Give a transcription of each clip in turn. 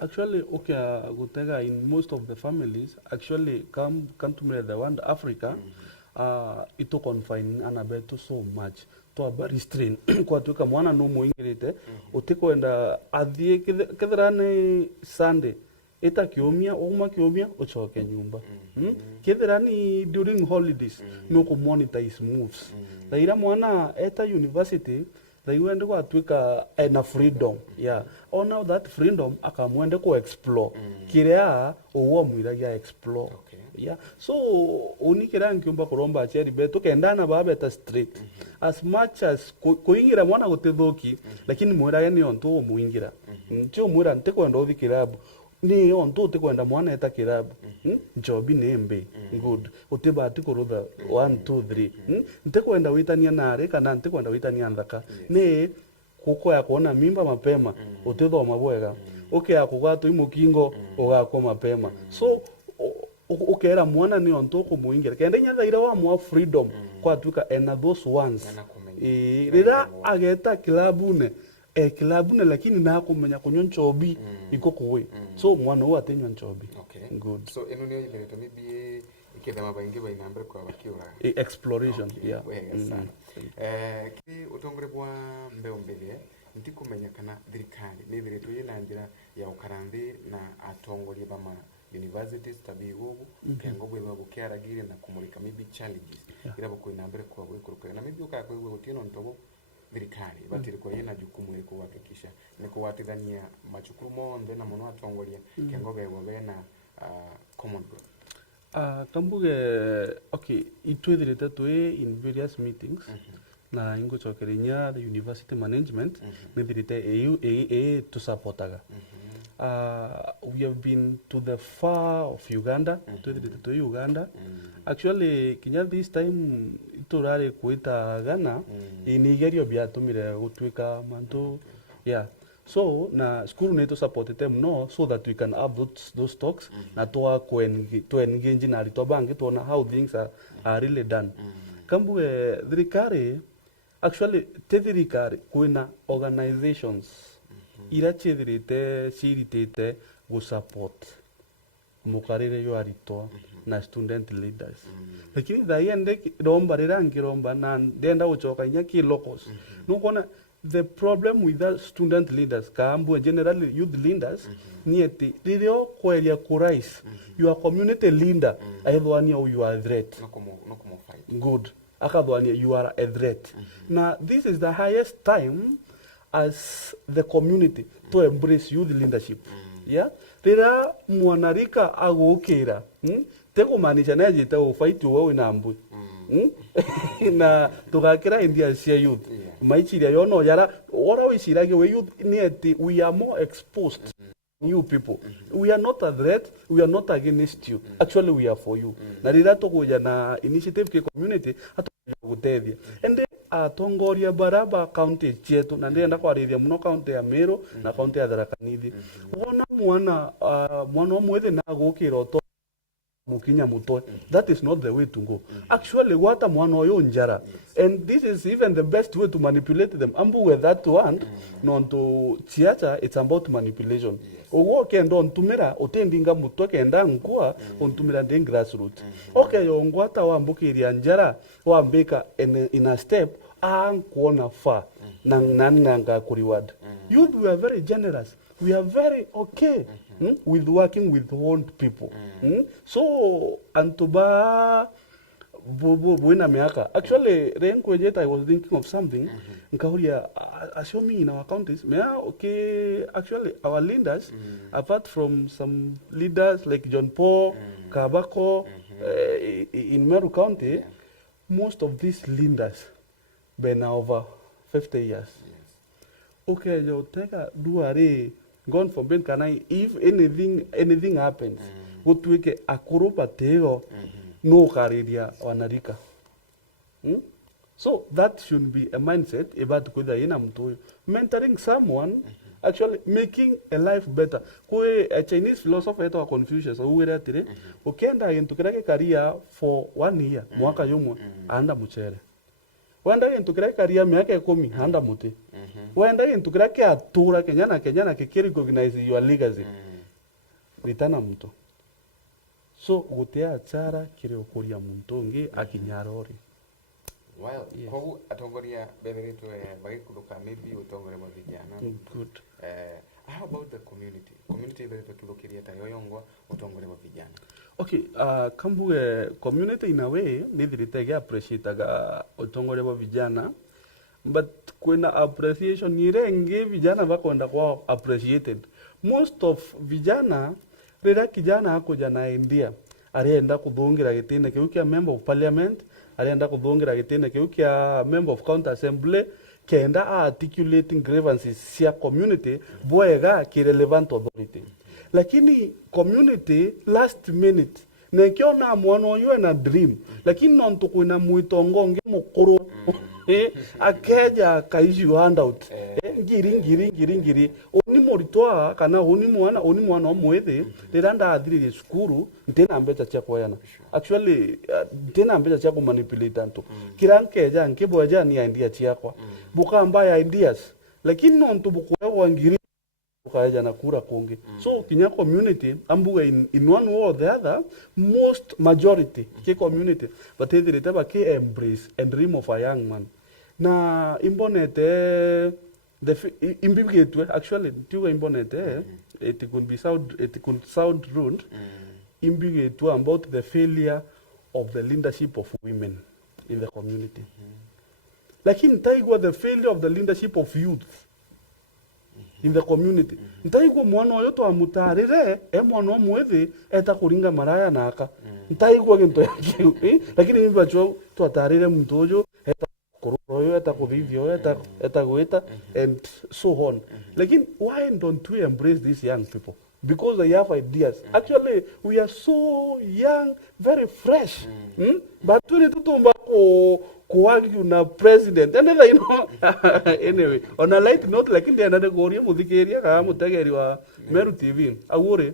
Actually, okay, Gutega, in most of the families, actually come to me the one Africa, ito confine anabeto so much to a restrain kwa tuka mwana no muingirite utiko enda athie ketherane Sunday eta kiumia uma kiumia uchoke nyumba ketherani during holidays no ko monitor his moves thaira mwana eta university wende kwa tuika na freedom on now that freedom akamwende ko explore kirea uwo mwiragia explore so unikira nkiumba kuromba acheri beto kendana babeta straight as much as kuingira mwana gutithuki lakini mwirage ni onto muingira ncho mwira ntekwenda uthi kirabu ni onto utekwenda mwana eta kirabu njobi nembe good utibati kurutha 1 2 3 ntekwenda witania nare kana ntekwenda witania nthaka ni kuko ya kuona mimba mapema utithoma bwega ya kugatu imukingo ugakwa mapema so ukera mwana ni onto kumuingira kenda nyathaira wa mwa freedom kwa tuka and those ones rira ageta kilabune kilabune lakini na kumenya kunyo nchobi iko kuwe so mwana wa atenyo nchobi good so eno ni ile to maybe ikethema baingi bainambre kwa bakiura exploration ki utongore bwa mbeumbele ntikumenya kana thirikari ni thiretu yina njira ya ukaranthi na atongoria bama universities tabigo kengo bweba bukiaragire na kumulika maybe challenges irabo kuina mbere kwa gwikuruka na maybe ukakwe gutino ntobo thirikari batiri kwa yena jukumu liko kuhakikisha ni kuwatithania machukuru monde na mono atongoria kengo bebo bena common ground kambuge okay itwithirite twi in various meetings na ingo chokerinya the university management nithirite to supportaga we have been to the far of Uganda, to Uganda. Actually, Kenya this time iturare kuita Ghana, inigerio biatumire gutwika mantu, So na school need to support them so that we can have those talks na to engage na ritobangi to na how things are really done. Kambu thirikari actually thirikari kuina organizations ira chethirite ciritite go support mukarire yo arito na student leaders lakini thaiende romba rirangiromba na ndenda uchoka nya ki locals no kona the problem with the student leaders kambu generally youth leaders nieti ririo kweria kurais your community leader aithwani au you are a threat no como fight good akathwani you are a threat na this is the highest time as the community to embrace youth leadership rira mwanarika agukira tekumanisha naje ta fight wewe na mbu na tugakira india cia youth maichiria yono yara ora wicirage we youth nieti we are more exposed new people we are not a threat we are not against you actually we are for you na rira tukuja na initiative ke community atugutethia and atongoria baraba county chetu na ndienda kwarithia muno county ya Meru na county ya Tharaka Nithi wona mwana omwethe na gukira oto mukinya mutwe that is not the way to go actually what mwana oyo njara and this is even the best way to manipulate them ambu with that one not to theater it's about manipulation owo kendo ntumira otendinga mutwe kenda nkua ontumira the grassroots okay yo ngwata wambukiria njara wambeka in a step kuona fa nanga ku reward we are very generous we are very okay with working with old people so antuba buena miaka actually renkojet I was thinking of something nkauria show me in our counties okay actually our leaders apart from some leaders like John Paul Kabako in Meru County most of these leaders been over 50 years okay you take a duare gone from Ben Kanai if anything happens gutwike akurupa teo no kariria wanarika so that should be a mindset about kwenda ina mtu mentoring someone actually making a life better kwe a Chinese philosopher eto Confucius uwira tire ukenda into kirake career for 1 year mwaka yumwe anda muchere wanda into kirake career miaka 10 anda muti wenda into kira kia tura Kenya kikiri recognize your legacy ritana mtu so gutia achara kiri ukuria muntu ngi akinyarori. Well, kwa atongoria beberetu bagikuruka maybe utongore mu vijana. Good. How about the community? Community beberetu kilukiria ta yoyongo utongore mu vijana. Okay, kambuge community in a way nithirite appreciate ga utongore mu vijana, but kuna appreciation nirenge vijana bakonda kwa appreciated. Most of vijana rira kijana akuja na India arienda kuthungira gitine kiu kia member of parliament, arienda kuthungira gitine kiu kia member of county assembly, kenda articulating grievances cia community boega ki relevant authority. Lakini community last minute nekiona mwana oyo na dream lakini nonto kuna muitongonge mukuru akeja kaishu handout ngiri oni moritwa kana oni mwana omwethe riranda athirire skuru ntena mbecha cia koyana actually ntena mbecha cia ku manipulate antu kirankeja nkeboja ni idea ciakwa bukamba ya ideas lakini nonto bukwa ngiri ukaja na kura konge. So kinya community ambuga in one way or the other most majority ke community but they ke embrace and dream of a young man na imbonete the imbibgetwe actually tiwa imbonete it could sound rude imbibgetwe about the failure of the leadership of women in the community lakini taigwa the failure of the leadership of youth in the community. Ntaigwa mwana oyo twamutarire mwana omwethi eta kuringa maraya naka. Ntaigwa gintu yake. Lakini mimi bacho twatarire muntu oyo eta kuroyo eta kuthithio eta gwita and so on. Lakini why don't we embrace these young people? Because they have ideas. Actually, we are so young, very fresh. But we need to tumba kuargue na president. And then, you know, anyway, on a light note, like in the another Goria, Mudikeria, Mutegeri, Meru TV, Awure,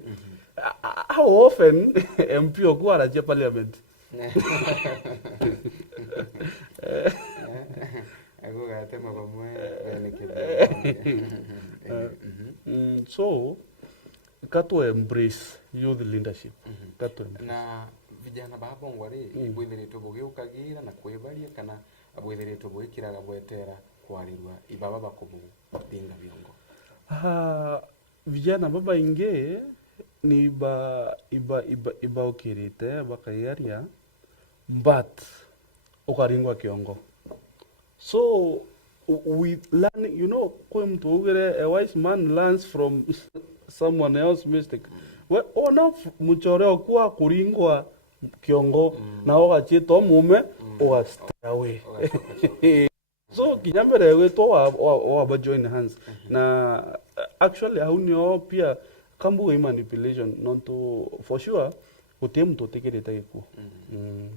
how often MP Okuara Parliament? So, kato embrace youth leadership. Kato embrace. Na vijana babongwari ibwithiritwo bugiukagira na kwibaria kana abwithiritwo bwikiraga bwetera kwarirwa ibaba bakubu binga biongo. Vijana baba inge ni iba okirite bakayaria but ukaringwa kiongo. So we learn, you know, kwa mtu ugere a wise man learns from someone else mistake. We ona muchoreo kwa kuringwa kiongo na ogachito mume o stay away. So kinyambere weto wa join hands na actually haunio pia kambu manipulation not to for sure utem to take it taiko.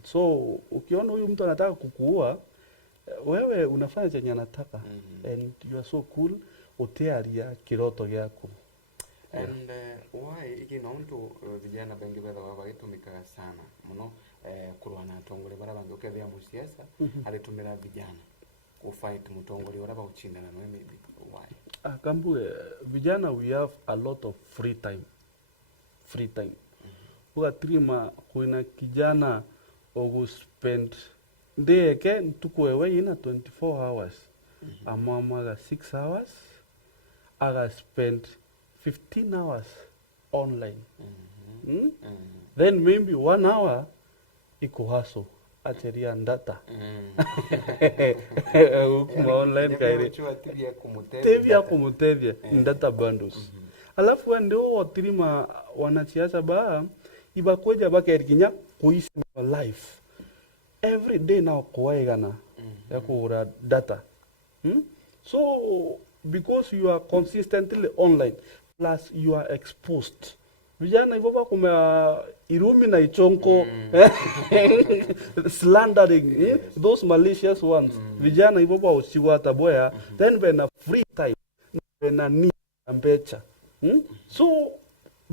So ukiona huyu mtu anataka kukuua wewe unafanya chenye anataka and you are so cool utearia kiroto yako. And why igino mtu vijana bengi betha bagitumikaga sana muno kurwana atongole bara bangi ukethia mu siasa alitumira vijana ku fight mutongole ora bauchindana no maybe why kambu vijana we have a lot of free time ugatrima kuina kijana ogu spend ndeke ntukuewe ina 24 hours amama 6 hours aga spend 15 hours online. Then maybe 1 hour iko haso ateria data. Ukuma online kaire. Tevia kumutevia data bundles. Alafu ndio watirima wanachiacha ba ibakweja bakerikinya kuishi life. Every day now kuwaigana ya kuura data. So because you are consistently online plus you are exposed vijana hivyo kuma irumi na ichonko slandering those malicious ones vijana hivyo ba usiwata boya then when a free time when a need ambecha so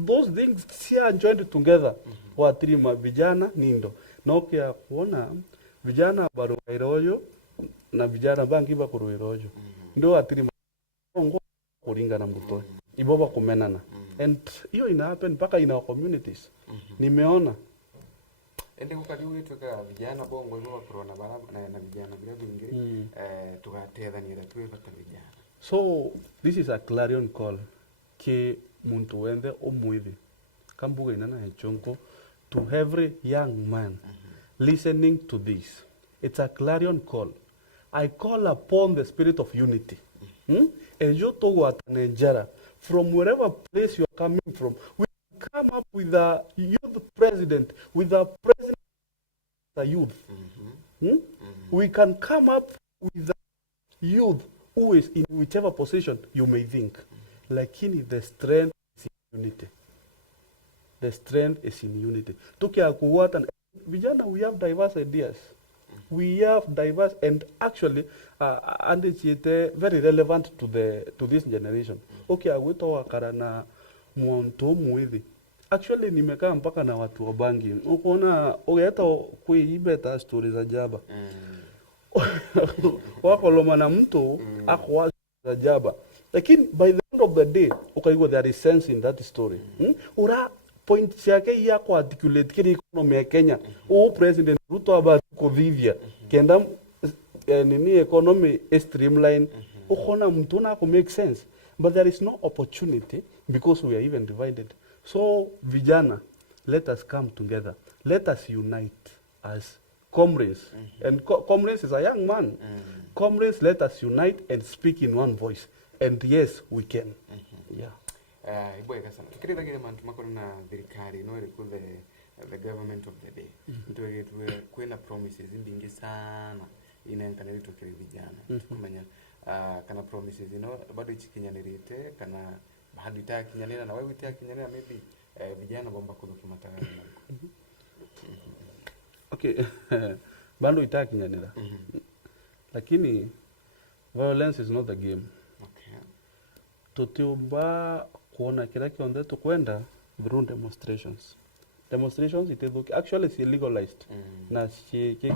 those things are joined together watrima vijana nindo nokia kuona vijana baru iroyo na vijana bangi ba kuruirojo ndo watrima kuringa mbutoe iboba kumenana and hiyo ina happen mpaka in our communities nimeona ende kukadiwe tuka vijana bongo lwa corona bala na vijana bila bingi tukatethania tuwe pata vijana. So this is a clarion call ke muntu wende omwithi kambuga inana echonko to every young man listening to this. It's a clarion call. I call upon the spirit of unity. Ejoto watanenjara from wherever place you are coming from. We come up with a youth president, with a president of the youth. We can come up with a youth who is in whichever position you may think. Lakini the strength is in unity. The strength is in unity. Tukia kuwata vijana, we have diverse ideas. We have diverse and actually and it's very relevant to this generation. Okay, awito wakara na mwanto mwithi. Actually nimekaa mpaka na watu wa bangi. Ukoona hata kuibeta stories za jaba. Wako loma na mtu akwa za jaba. Lakini by the end of the day, ukaigo there is sense in that story. Ura point yake yako articulate kile economy ya Kenya. President Ruto abatuko vivya. Kenda nini economy streamline. Ukona mtu na ku make sense. But there is no opportunity because we are even divided. So vijana, let us come together. Let us unite as comrades. And comrades is a young man. Comrades, let us unite and speak in one voice. And yes, we can. Yeah. Iboeka sana. Tukirida kile mantu makona na thirikari no iri the government of the day. Ntuwe kwena promises mbingi sana inankana litokere vijana. Tukumanya kana promises bado ichikinyanirite kana bahadu itakinyanira na wewe itakinyanira maybe vijana bomba kuduki matagani. Okay. Bado itakinyanira. Lakini violence is not the game. Okay. Tutiumba kuona kila kionde tukwenda through demonstrations. Demonstrations actually it's legalized na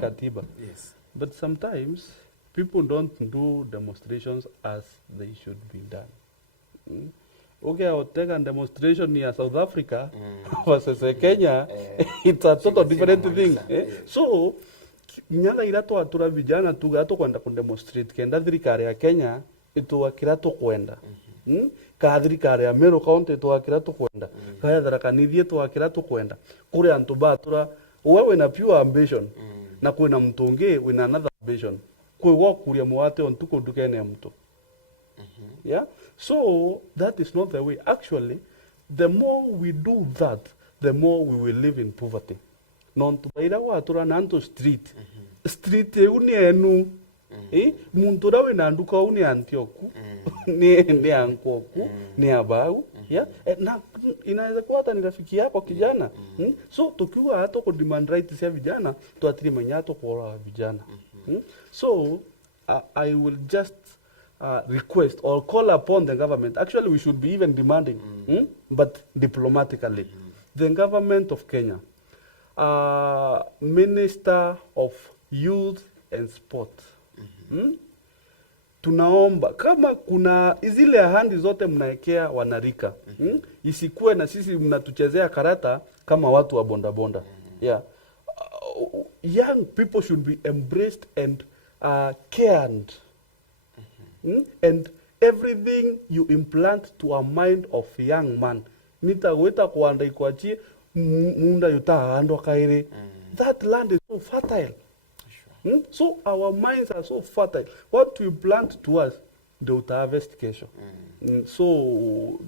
katiba. Yes. But sometimes people don't do demonstrations as they should be done. Okay, I'll take a demonstration near South Africa versus Kenya. It's a total different thing. So, nyaga irato atura vijana tugato kwenda kundemonstrate kenda thirikari ya Kenya ituwa kirato kwenda. Ka thirikari ya Meru County ituwa kirato kwenda. Ka Tharaka Nithi ituwa kirato kwenda. Kure antu batura wewe na pure ambition na kuna mtunge with another ambition. Kwe wakuria muwate on tuko dukene mtu. Yeah? So that is not the way. Actually, the more we do that, the more we will live in poverty. Non tubaira watura nanto street. Street uni enu. Muntu dawe nanduka uni Antioku. Ni ankoku. Ni abau. Yeah? Na inaweza kuwa hata ni rafiki yako kijana. So tukiwa hata ku demand right ya vijana, tuatiri manyato kwa vijana. So I will just request or call upon the government. Actually, we should be even demanding, but diplomatically. The government of Kenya, Minister of Youth and Sport, tunaomba kama kuna izile ahadi zote mnaekea wanarika, isikuwe na sisi mnatuchezea karata kama watu wa bonda bonda. Yeah. Young people should be embraced and cared. And everything you implant to a mind of a young man, nita weta kuanda ikuachie munda yuta ando kaire. That land is so fertile. So our minds are so fertile. What we plant to us, they will harvest kesho. So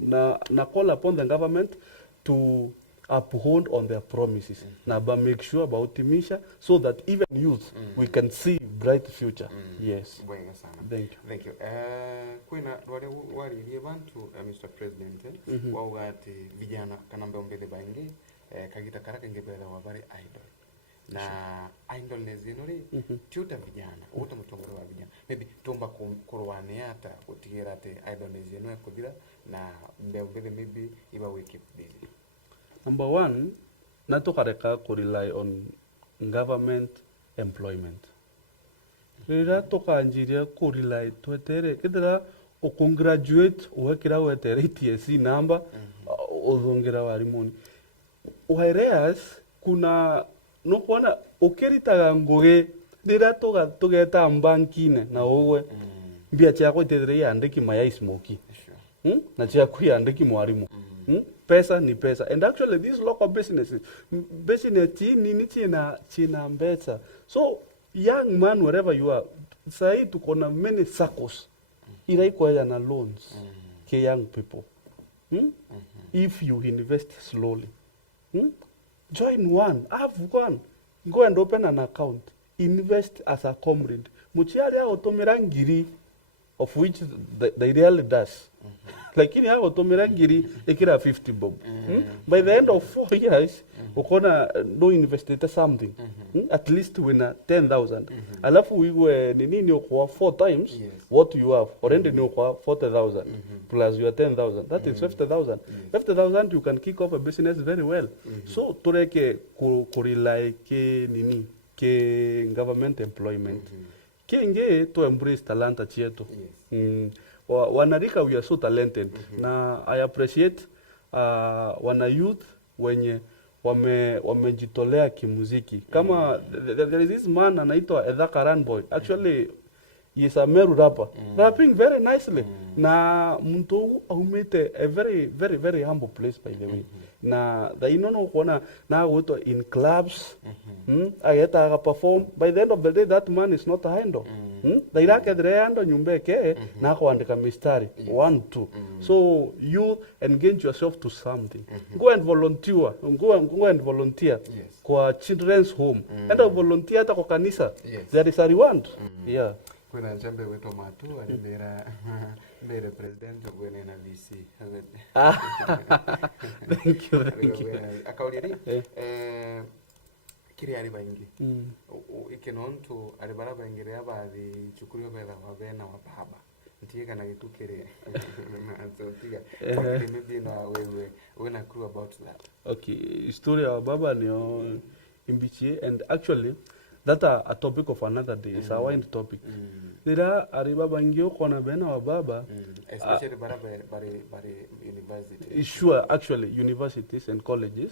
na call upon the government to uphold on their promises. Na ba make sure about timisha so that even youth we can see bright future. Yes. Thank you. Thank you. Kwena wali bantu Mr. President wawati vijana kanambe ombele baingi kagita karaka ngebela wabari idol. Na idolness inori tuta vijana uta mutongoro wa vijana maybe tomba kurwane hata kutigera te idolness ino yakudira na mbele maybe iba wake up daily. Number one, natokareka ko rely on government employment. Rira toka anjiria ko rely twetere kidra ukungraduate uwekira wetere TSC number uthongira warimuni. Whereas kuna no kuona ukiritaga ngugi rira tugeta bankine na uwe mbia chako itetere yandiki maya smoky na chako yandiki mwarimu. Pesa ni pesa, and actually these local businesses nini china mbeta. So young man, wherever you are, sahi tuko na many circles iraikwa na loans ke young people. If you invest slowly, join one, have one, go and open an account, invest as a comrade. Muchiari automera ngiri, of which they really does. Lakini hao automera ngiri ekira 50 bob. By the end of 4 years, ukona no invested something. At least wina 10,000. Alafu wiwe nini kwa 4 times what you have. Orende ni kwa 40,000 plus your 10,000. That is 50,000. 50,000 you can kick off a business very well. So tureke kurilai ke nini ke government employment. Kenge to embrace talanta chieto. Wanarika we are so talented. Na I appreciate wana youth wenye wamejitolea kimuziki. Kama there is this man anaitwa Edhaka Runboy. Actually he is a Meru rapper. Rapping very nicely. Na mtu umete a very humble place by the way. Na the inono kuona na uto in clubs. Ageta perform. By the end of the day that man is not a handle. Dairake dreando nyumbeke na kuandika mistari 1 2. So you engage yourself to something. Go and volunteer. Go and volunteer kwa children's home. Enda volunteer hata kwa kanisa. There is a reward. Yeah. Kuna jambe wetu matu alimera mbele president wene na VC. Thank you. Akauliri kiri ari baingi. Ikenonto ari baraba ingire abathi chukuri obela wabena wababa. Ntiga na gitukire. So tiga. Maybe na wewe when I grew about that. Okay, story of baba ni imbichi, and actually that's a topic of another day. It's a wide topic. Nira ariba bangio kona bena wa baba. Especially bare university. Sure, actually universities and colleges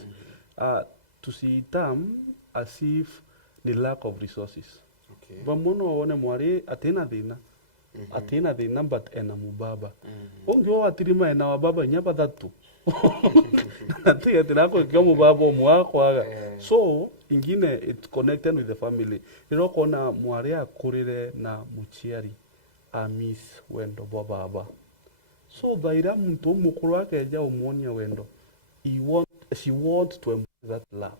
to see them as if the lack of resources. Okay. Bamono one mwari atena dina but ena mubaba. Ongyo atirima ena wa baba nyapa datu. Natia tinako kyo mubaba omwako. So ingine it's connected with the family. Iro kona mwari akurire na muchiari amis wendo baba. So daira muntu mukuru wake ja umuonia wendo. She wants to embrace that love.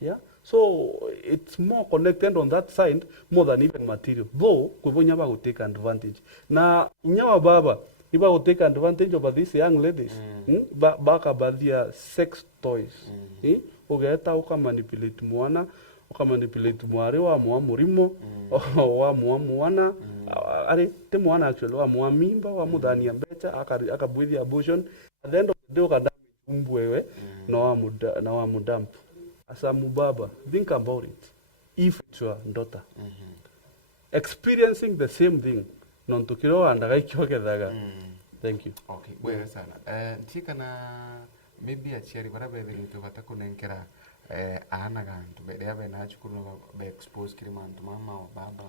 Yeah. So it's more connected on that side more than even material. Though kuvonya ba take advantage. Na nyawa baba iba will take advantage of these young ladies. Baka badia sex toys. Ugeta uka manipulate mwana, uka manipulate mwari wa murimo, wa mwana. Ari te mwana actually wa mimba wa mudani ambecha akabwidhi abortion. At the end of the day ukadami umbwewe na wa mudamp. As a mubaba, think about it. If it's your daughter experiencing the same thing, non tukiro andagai kyoke daga. Thank you. Okay, well sana. Tika na maybe a cheri barabe to vataku nenkera anagantu be there be na chukuru be expose kirimantu mama or baba.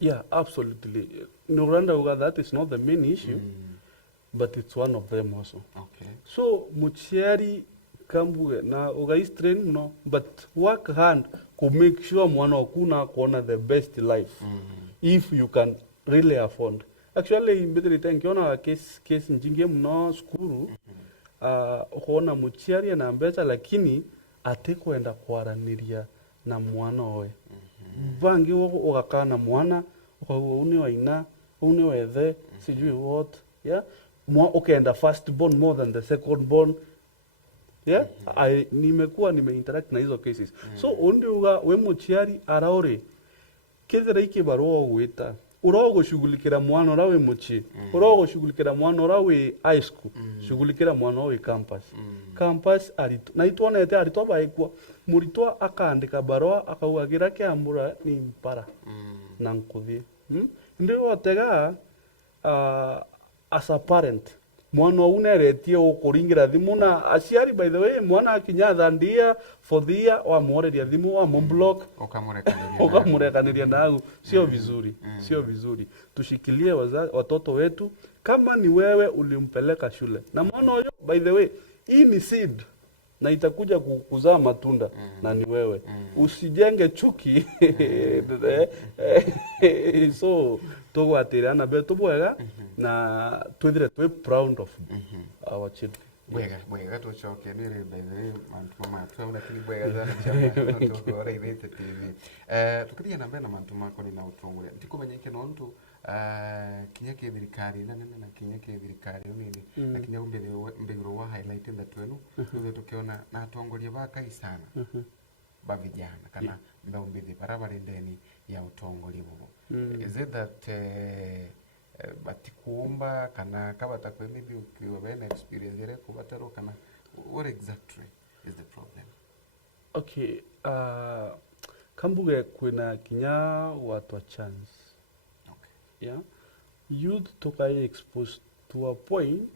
Yeah, absolutely. Nuranda uga that is not the main issue, but it's one of them also. Okay. So muchiari kambuge na uga strain no, but work hard to make sure mwana okuna kuona the best life. If you can really afford. Actually, in between time kiona case njinge mno skuru kuona muchiari na mbeta lakini atekwenda kwaraniria na mwana oe. Bangi wakakana mwana une waina une wethe sijui what, yeah, ukaenda first born more than the second born, yeah. Nimekuwa interact na hizo cases. So undi uga we muchiari araore kezera ikibarua gwita urogo shugulikira mwana orawe muchi urogo shugulikira mwana orawe high school shugulikira mwana orawe campus aritu na itwonete aritu baikwa muritwa akandika barua akauagira kiambura ni mpara na nkuthie ndio otega as a parent mwana uneretie ukuringira thimu na aciari by the way mwana akinya thandia for the year wa mworeria thimu wa mblock ukamurekaniria nagu sio vizuri sio vizuri. Tushikilie watoto wetu kama ni wewe ulimpeleka shule na mwana huyo by the way hii ni seed na itakuja kuzaa matunda na ni wewe usijenge chuki so tugwatirana betu bwega na twithire twi proud of our children. Bwega tucoke ni by the way mantu mama tu lakini bwega zana chama tugora Meru TV tukiria na mbena mantu mako ni na utongore ntikumenyeke no ntu kinya ke thirikari na kinya ke thirikari nini na kinya mbegiro wa highlight that wenu ndio tukiona na atongoria ba kaisana ba vijana kana mbeumbidi barabara ndeni ya utongoria bubu is it that batikuumba kana kabata kwe maybe ukiwa bena experience ile kubataro kana what exactly is the problem? Okay, kambuge kuna kinya watu wa chance. Okay. Yeah. Youth tukai exposed to a point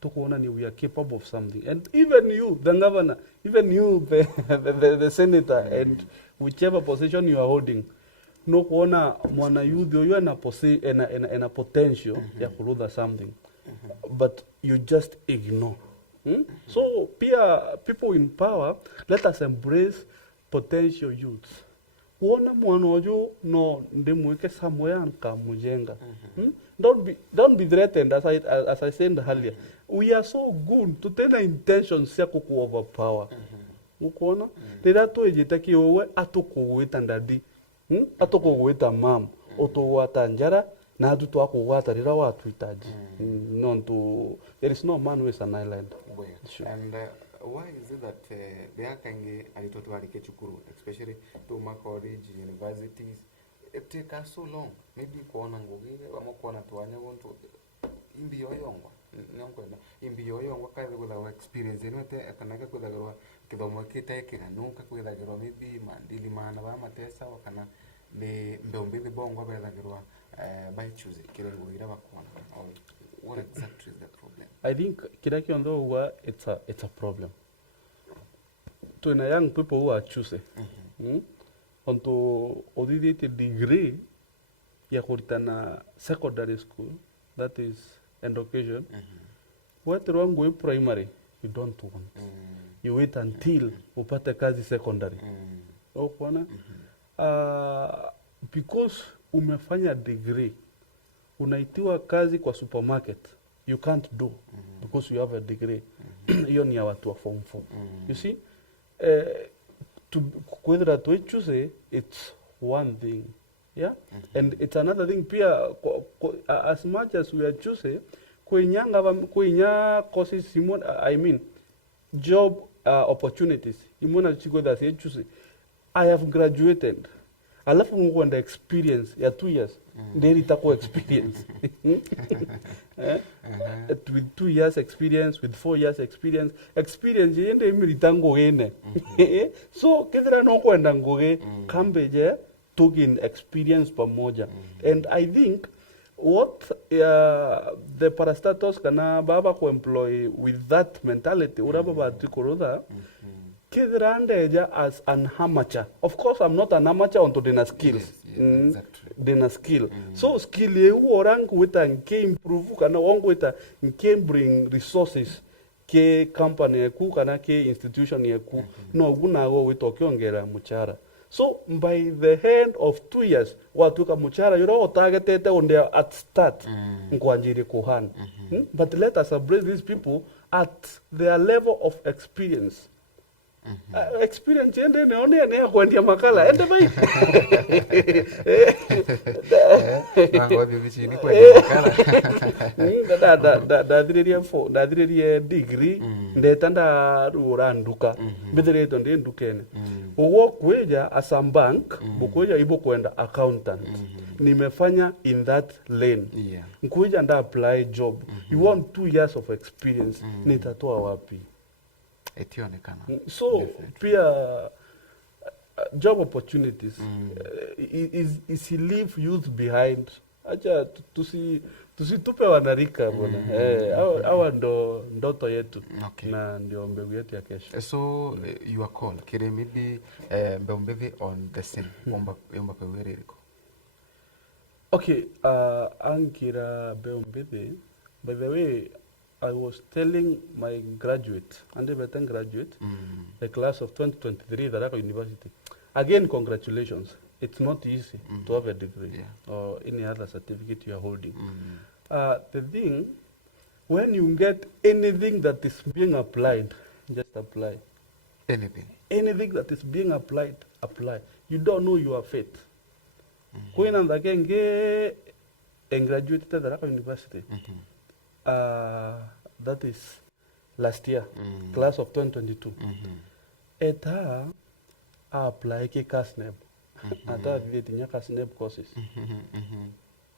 tukuona ni we are capable of something, and even you the governor, even you the senator and whichever position you are holding no kuona mwana youth you ana potential ya kuludha something but you just ignore. So people in power, let us embrace potential youths. Kuona mwana ojo no ndemweke somewhere nkamujenga. Don't be threatened as I said earlier. We are so good to tell intentions ya kuku overpower. Ukoona? Tera to ejitaki owe atukuwita ndadi. Atukuwita mam. Otuwata njara na atu akuwata rira watu itaji. There is no man who is an island. Sure. And why is it that beakange alitoto alikechukuru, especially to college universities, it take us so long? Maybe kuona ngogire ama kuona tuanya gonto imbiyo yongwa nyankwenda imbiyo yongwa kaile kula experience enote akanaka kudagirwa kidomo kitaekera nuka kudagirwa maybe mandili mana ba matesa wakana le ndombe bongo badagirwa by choose kile ngogire bakona. What exactly is the problem? I think kiraki ondo it's a problem to the young people who are choosing onto odidite degree ya kuritana secondary school, that is education. What wrong with primary you don't want, you wait until upate kazi secondary. Unaona because umefanya degree unaitiwa kazi kwa supermarket you can't do because you have a degree. Hiyo ni ya watu wa form 4. You see, whether to choose it's one thing, yeah, and it's another thing pia as much as we are choosing kwinya courses I mean job opportunities imona chiko that say choose I have graduated alafu ngwenda experience ya 2 years nderi tako experience with 2 years experience, with 4 years experience yende imiritango ene so kidra no kwenda ngoge kambeje token experience pamoja. And I think what the parastatus kana baba ko employ with that mentality uraba batikoroda kidrandeja as an amateur. Of course I'm not an amateur onto dena skills. Yes, exactly. Dena skill. So skill ye orang with an ke improve kana wong with an ke bring resources ke company ku kana ke institution ye ku no guna go with okiongera muchara. So by the end of 2 years watuka muchara yoro targetete on their at start nkwanjiri kuhan. But let us embrace these people at their level of experience. Experience ende neone ne akwandia makala ende bai bango bibichini kwandia makala dadiriye degree ndetanda ruranduka bidreto ndendukene uwo kweja as a bank bukweja ibo kwenda accountant nimefanya in that lane nkweja nda apply job you want 2 years of experience nitatoa wapi? So pia job opportunities is he leave youth behind acha tusitupe wanarika bwana. Hawa ndo ndoto yetu. Okay. Na ndio mbegu yetu ya kesho. So you are called kire maybe mbembethi on the scene omba kwereriko. Okay, ankira mbembethi. By the way, I was telling my graduate, the class of 2023 Tharaka University. Again, congratulations. It's not easy to have a degree or any other certificate you are holding. The thing, when you get anything that is being applied, just apply. Anything that is being applied, apply. You don't know your fate. When I'm again graduated at Tharaka University, that is last year, class of 2022. Eta apply ke CASNEB. Ata vile CASNEB courses.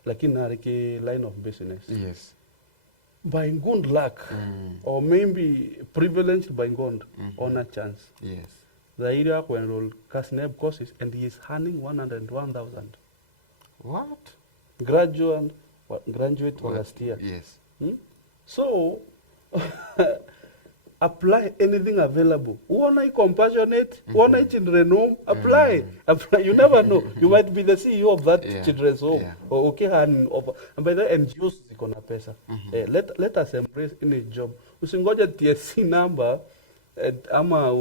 Lakini nariki line of business. Yes. By good luck, or maybe privileged by God, on a chance. Yes. The area will enroll CASNEB courses and he is earning 101,000. What? Graduate last year. Yes. So, apply anything available. Wanna be compassionate? Wanna children home? Apply. Apply. You never know. You might be the CEO of that children's home. Or okay, and by the NGOs zikona pesa. Let us embrace any job. Usingoje TSC number ama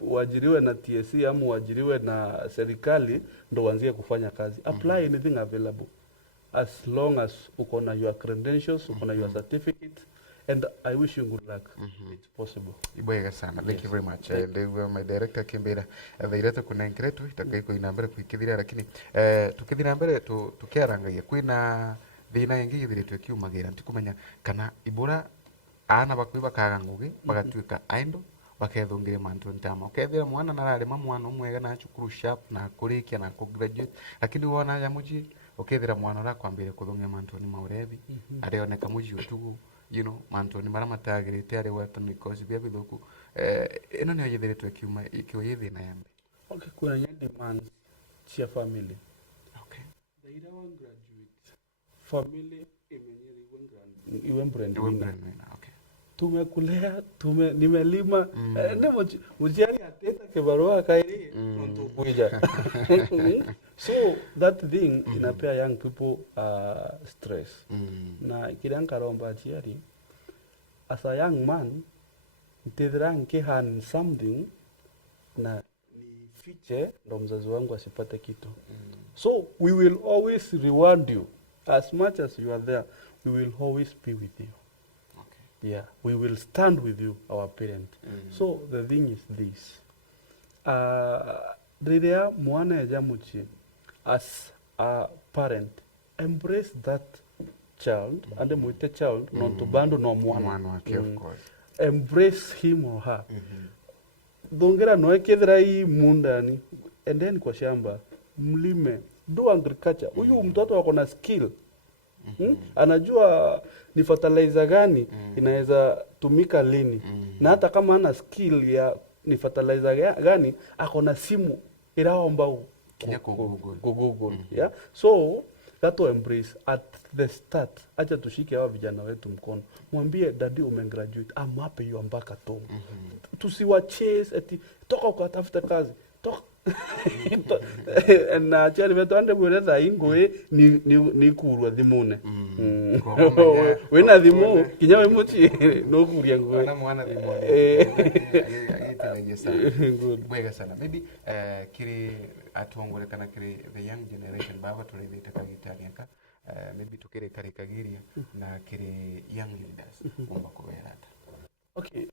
uajiriwe na TSC ama uajiriwe na serikali ndo uanzie kufanya kazi. Apply anything available. As long as ukona your credentials, ukona your certificate, and I wish you good luck. It's possible. Ibwega sana. Thank you very much. My director Kimbira. Vaireta kuna nkretu itakai kuinambere kuikithira lakini tukithira mbere tukiarangagia kwina thina ingi ithiritwe ikiumagira ntikumenya kana ibura ana bakwiba kagangugi bagatuika aindo bakethungire mantu ntama ukethira mwana nararima mwana umwega na cukuru sharp na kurikia na graduate lakini wona yamuji ukethira mwana ora kwambire kuthunga mantu ni maurebi arioneka muji utugu mantu ni mara matagirite ari wetu ni cause bia bithuku ino ni yithiritwe ikiuyithi na yambe. Okay, kuna demand chia family. Okay. The ira one graduate family iwe brand winner. Okay. Tumekulea, nimelima, mujari ateta kibarua kairi, kuja. So that thing inapea young people stress. Na kiriang karomba chiari, as a young man, nitidhira hand something na nifiche ndo mzazi wangu asipate kitu. So we will always reward you as much as you are there. We will always be with you. Yeah, we will stand with you, our parent. So the thing is this. Rirea mwana ejamuchi, as a parent, embrace that child, and the muite child, not to bando no mwana. Of course. Embrace him or her. Dongera noekedra hii mundani, and then kwa shamba, mlime, do agriculture. Huyu mtoto wako na skill. Anajua ni fertilizer gani inaweza tumika lini. Na hata kama ana skill ya ni fertilizer gani, ako na simu iraomba Google. Yeah? So that to embrace at the start. Acha tushike hawa vijana wetu mkono. Mwambie daddy umegraduate, I'm happy you are back at home. Tusiwa chase eti toka ukatafuta kazi. Toka na chali vetu ande mweleza ingoe ni kurwa dhimune. Wena dhimu, kinyawe muchi no kuria ngoe. Wana mwana dhimune. Agitegeje sana. Bwega sana. Maybe kiri atongole kana kiri the young generation baba tulithite kagitaria ka maybe tukire kare kagiria na kiri young leaders umba kubera ata. Okay.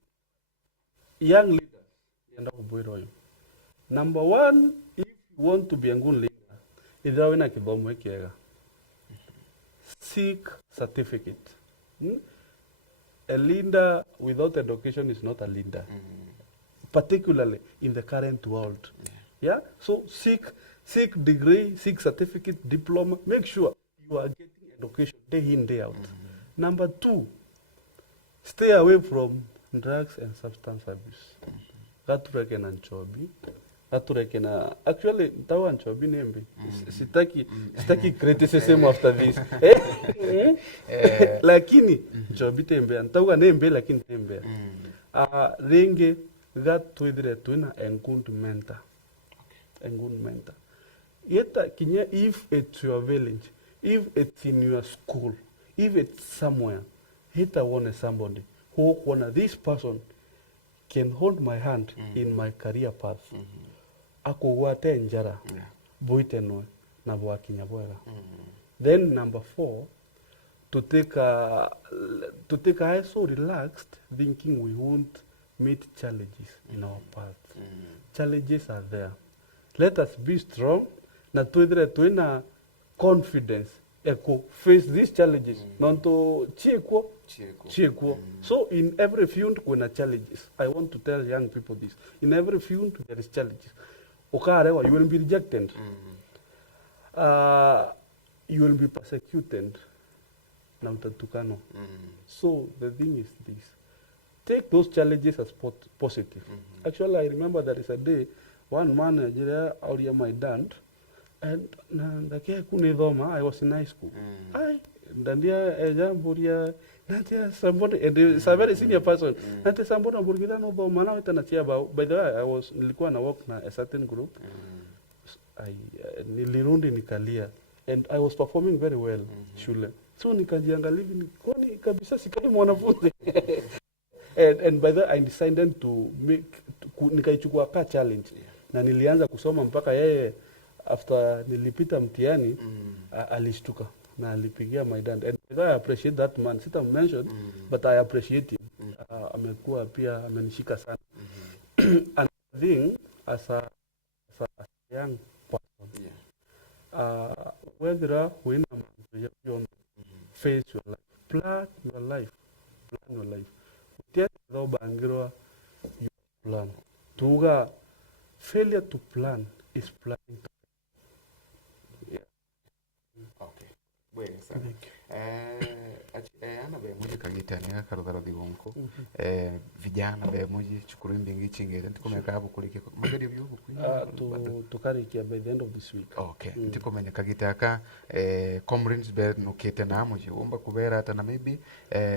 Young leaders yenda kubwiro yo. Number one, if you want to be a good leader, idhawe na kithomo kiega. Seek certificate. A leader without education is not a leader. Particularly in the current world. Yeah? So seek degree, seek certificate, diploma. Make sure you are getting education day in, day out. Number two, stay away from drugs and substance abuse. Gatureke na nchobi. aturekena actually ntawa nchobi nembe sitaki criticism after this lakini nchobi tembe ntawa nembe lakini tembe renge that twithire twina engund mentor yeta kinya if it's your village, if it's in your school, if it's somewhere, hita one somebody who wanna this person can hold my hand in my career path. Ako wate njara boitenwe na bwakinya bwega. Then number 4, to take a so relaxed, thinking we won't meet challenges in our path. Challenges are there. Let us be strong. Na tuina confidence eko face these challenges. Nonto chiekwo. So in every field kuna challenges. I want to tell young people this. In every field there is challenges. Okarewa, you will be rejected. You will be persecuted. Na utatukano. So the thing is this. Take those challenges as positive. Actually, I remember there is a day one man Nigeria audio my dad and ndake kunithoma. I was in high school. Ndandia ejamburia natia somebody and it's a very senior person. Natia somebody burgira no ba mana weta tia ba. By the way, nilikuwa na work na a certain group. Nilirundi nikalia and I was performing very well shule. So nikajiangalia kwani kabisa sikali mwanafunzi. And by the I decided to nikaichukua ka challenge. Na nilianza kusoma mpaka yeye after nilipita mtihani alishtuka na alipigia my dad. And I appreciate that man. Sita mention but I appreciate him. Amekuwa pia amenishika sana. And I think as a young person, whether when you face your life, plan your life. Tell the bangiro you plan. Tuga failure to plan is planning to. Okay. Bueno, ana be muji kagitania karudhara digonko vijana be muji chukuru mbingi chingere ndikomeka hapo kulike magari byuko tukarikia by the end of this week. Okay. Ndikomenya kagitaka comrades be nokete na muji umba kubera hata na maybe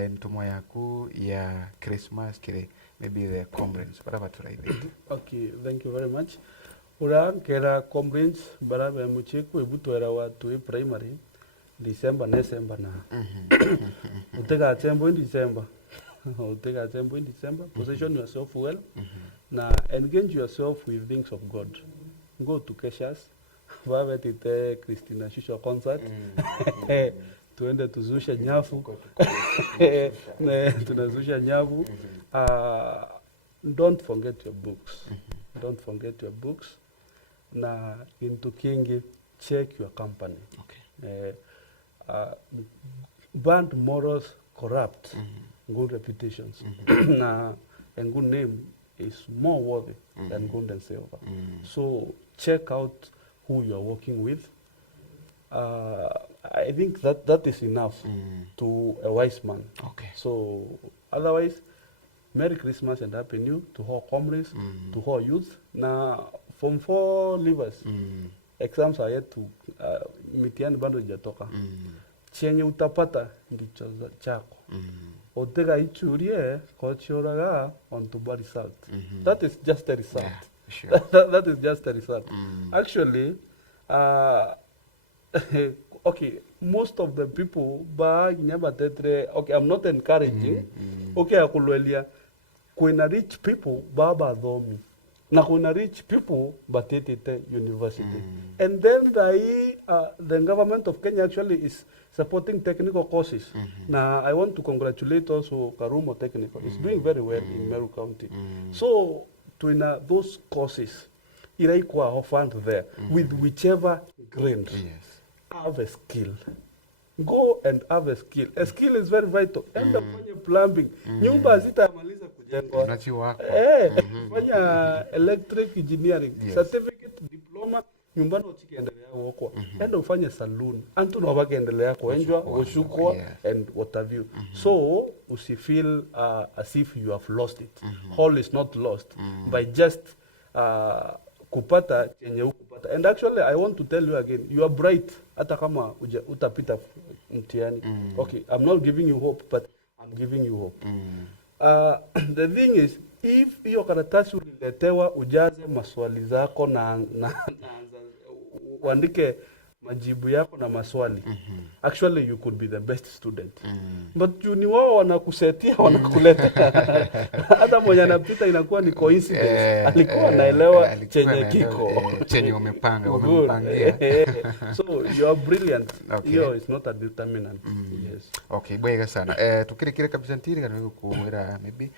ntumo yaku ya Christmas kile maybe the comrades baraba turaide. Okay, thank you very much. Ura kera comrades baraba mucheku ebutwera watu primary December na utega tembo in December position yourself well na engage yourself with things of God. Go to Keshas baba tite Christina Shisho concert tuende tuzusha nyafu tunazusha nyafu. Don't forget your books na into Kingi check your company. Okay. Bad morals corrupt good reputations. And good name is more worthy than gold and silver. So check out who you are working with. I think that is enough to a wise man. Okay. So otherwise, Merry Christmas and Happy New to all comrades, to all youth. Now, Form 4 leavers. Exams are yet to mitiani bado hijatoka. Chenye utapata ndicho chako. Otega ichurie kochoraga on to result. That is just a result. Yeah, sure. That is just a result. Actually, okay, most of the people okay, I'm not encouraging. Okay, akulwelia kuna rich people baba dhomi. Na kuna rich people batete university. And then the government of Kenya actually is supporting technical courses. Now I want to congratulate also Karumo Technical. It's doing very well in Meru County. So to those courses, iraikwa fund there with whichever grade. Yes. Have a skill. Go and have a skill. A skill is very vital. Enda kwenye plumbing. Nyumba zitamaliza kujengwa. Unachi wako. Fanya electric engineering. Yes. Certificate, diploma, nyumbani uchikiendelea wako. Enda ufanye saloon. Antu na wake endelea kuenjwa, ushukwa, and what have you. So, usifeel as if you have lost it. All is not lost by just kupata chenye hukupata. And actually I want to tell you again, you are bright hata kama utapita mtihani. Okay, I'm not giving you hope, but I'm giving you hope. The thing is, if hiyo karatasi uliletewa ujaze maswali zako na uandike majibu yako na maswali, actually you could be the best student. But ni wao wanakusetia, wanakuletea. Hata mwenye anapita inakuwa ni coincidence. Alikuwa anaelewa chenye kiko. Chenye umempangia. So you are brilliant. Hiyo is not a determinant. Yes. Okay, bwega sana. Tukirikire kabisa ntiri kana kuwira maybe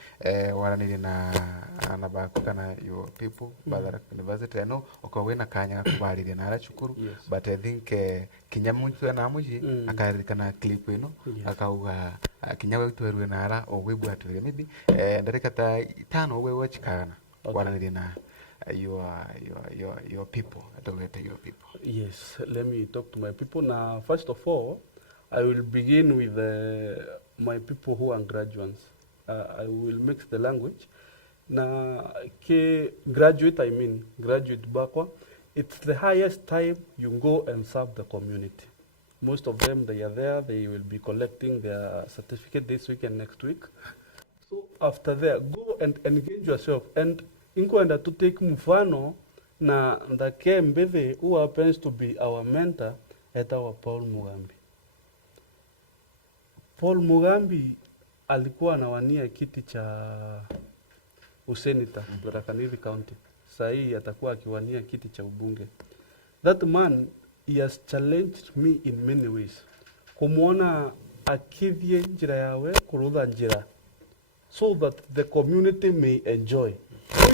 waranire na bakuka na your people badara university. I know okawena kanya kubarire na arachukuru, but I think kinyamuntu na muji akaririkana clip ino akauga kinyawe twerwe nara ogwebwa atwire maybe ndareka ta 5 ogwe wachikana waranire na your people. Your people. Yes, let me talk to my people. Now, first of all, I will begin with my people who are graduates. I will mix the language. Now, graduate bakwa, it's the highest time you go and serve the community. Most of them, they are there. They will be collecting their certificate this week and next week. So after that, go and engage yourself. And inkwenda to take mfano na ndake Mbithe, who happens to be our mentor at our Paul Mugambi. Paul Mugambi alikuwa anawania kiti cha usenita Tharaka Nithi County. Sahi atakuwa akiwania kiti cha ubunge. That man, he has challenged me in many ways. Kumuona akithie njira yawe kurutha njira, so that the community may enjoy.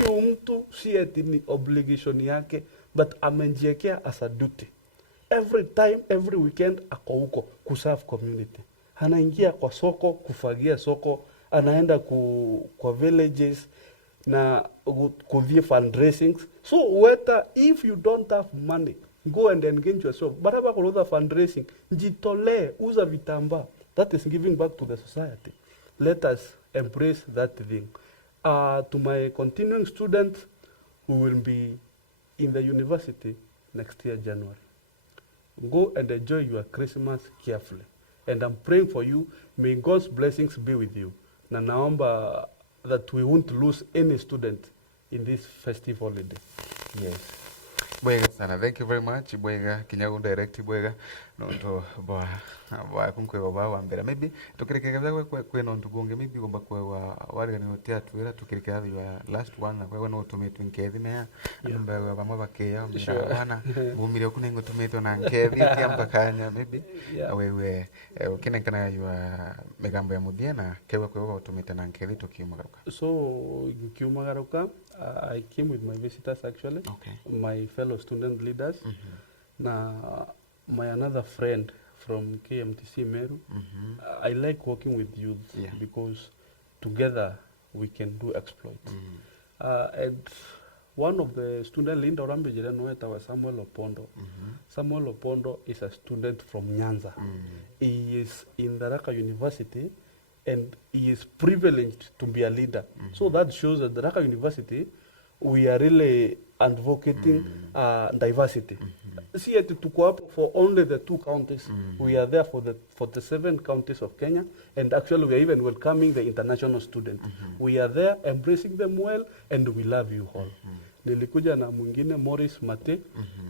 Huyu mtu si eti ni obligation yake, but amenjiekea as a duty. Every time, every weekend ako huko kuserve community. Anaingia kwa soko, kufagia soko, anaenda kwa villages na kuvie fundraisings. So whether if you don't have money, go and engage yourself. Baraba kulotha fundraising, njitole, uza vitamba. That is giving back to the society. Let us embrace that thing. To my continuing students who will be in the university next year, January, go and enjoy your Christmas carefully. And I'm praying for you. May God's blessings be with you. Na naomba that we won't lose any student in this festive holiday. Yes. Bwega sana. Thank you very much. Bwega kinyago direct bwega no bwa kunkwe wa mbere maybe tukirekeza kwe no ntugonge maybe gomba kwe wale ni hotel tuwera tukirekeza your last one na kwe no tomato nkethi na mba bamwe bakeya bana bumire kuna ngo tomato na nkethi tiamba kanya maybe wewe ukinekana your megambo ya mudiana kewa kwe tomato na nkethi tukimagaruka. So kiumagaruka, I came with my visitors actually. Okay. My fellow student leaders. Na my another friend from KMTC Meru. I like working with youth because together we can do exploit. And one of the student leader was Samuel Opondo. Samuel Opondo is a student from Nyanza. He is in Tharaka University and he is privileged to be a leader. So that shows that Tharaka University, we are really advocating diversity. See, tuko hapo for only the 2 counties. We are there for the 7 counties of Kenya, and actually we are even welcoming the international student. We are there embracing them well, and we love you all. Nilikuja na mwingine Morris Mate.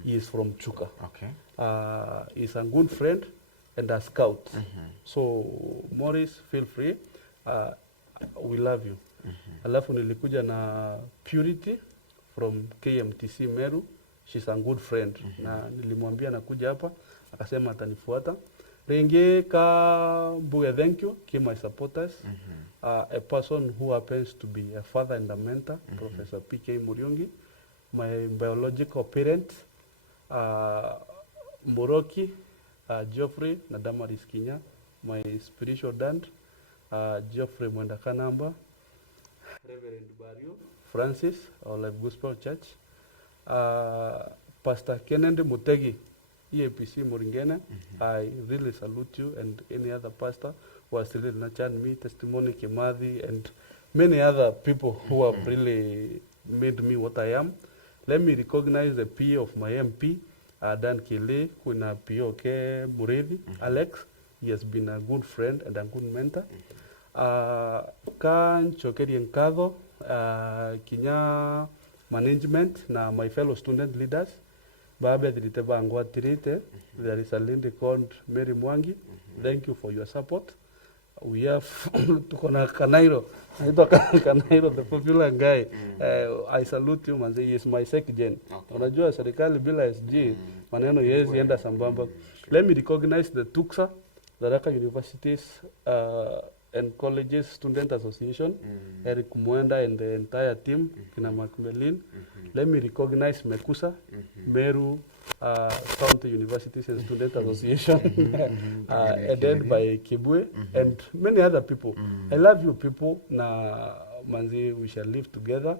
He is from Chuka. Okay. He is a good friend and a scout. So Morris, feel free. We love you. Alafu nilikuja na Purity from KMTC Meru. She's a good friend. Na nilimwambia nakuja hapa, akasema atanifuata. Renge ka Buge, thank you, ki my supporters. A person who happens to be a father and a mentor, Professor PK Muriungi. My biological parents, Moroki, Geoffrey na Damaris Kinya. My spiritual dad, Geoffrey Mwendakanamba. Reverend Barrio Francis, our Life Gospel Church. Pastor Kennedy Mutegi, EAPC Moringena. I really salute you, and any other pastor who has really nurtured me, Testimony Kimathi, and many other people who have really made me what I am. Let me recognize the P of my MP, Dan Kili, kuna P.O.K. Murevi, Alex. He has been a good friend and a good mentor. Kan Chokeri Nkadho, Kinya Management, na my fellow student leaders. Babe Dirite Bangwa Tirite, there is a lady called Mary Mwangi. Thank you for your support. We have Tukona Kanairo, Kanairo, the popular guy. I salute you, manze. He is my second. Unajua serikali bila SG, maneno yezi enda sambamba. Let me recognize the TUCSA, the Dhaka Universities and Colleges Student Association, Eric Mwenda and the entire team, Kina Macmillan. Let me recognize MECUSA, Meru County Universities and Student Association, headed by Kibwe, and many other people. I love you people, na manzi, we shall live together.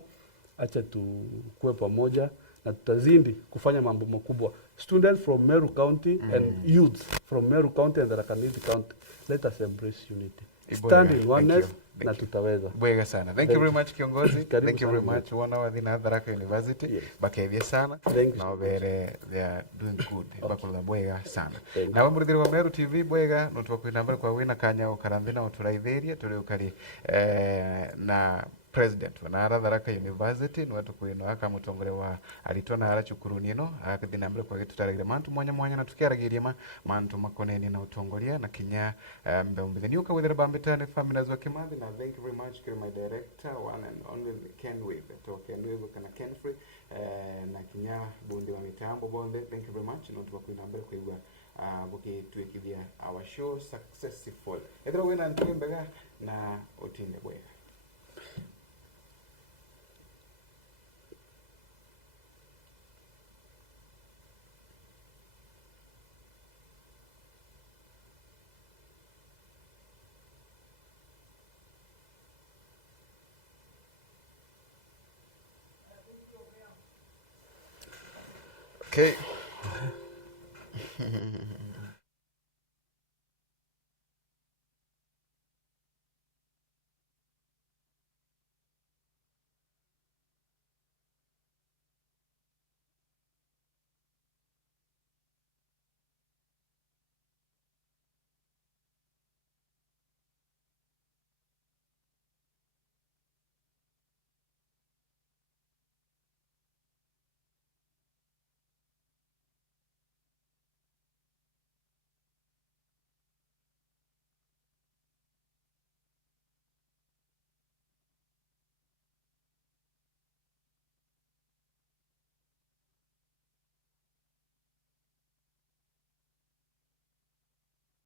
Acha tukue pamoja na tutazindi kufanya mambo makubwa. Students from Meru County and youths from Meru County and Tharaka Nithi County, let us embrace unity. Stand in oneness na tutaweza. Bwega sana. Thank you very much kiongozi. Thank you very much wana wa Thina Tharaka University. Bakevye sana. Na obere they are doing good. Bakola bwega sana. Na wamurigiri wa Meru TV bwega no twakwinambara kwa wina kanya ukarambina uturaithiria turi ukari na president wa Tharaka University ni watu kwino aka mutongore wa alitona ara chukuru nino akathina mbere kwa gitutaragira mantu mwanya na tukiaragiria mantu makoneni na utongoria na kinya mbembe ni ukawethera bambetane families wa Kimathi. Na thank you very much to my director one and only Ken Wave to Ken Wave kana Ken Free na kinya bundi wa mitambo bonde. Thank you very much no tukwina mbere kwa igwa buki tuikithia our show successful ethera wina ntumbega na otinde bwega. Okay.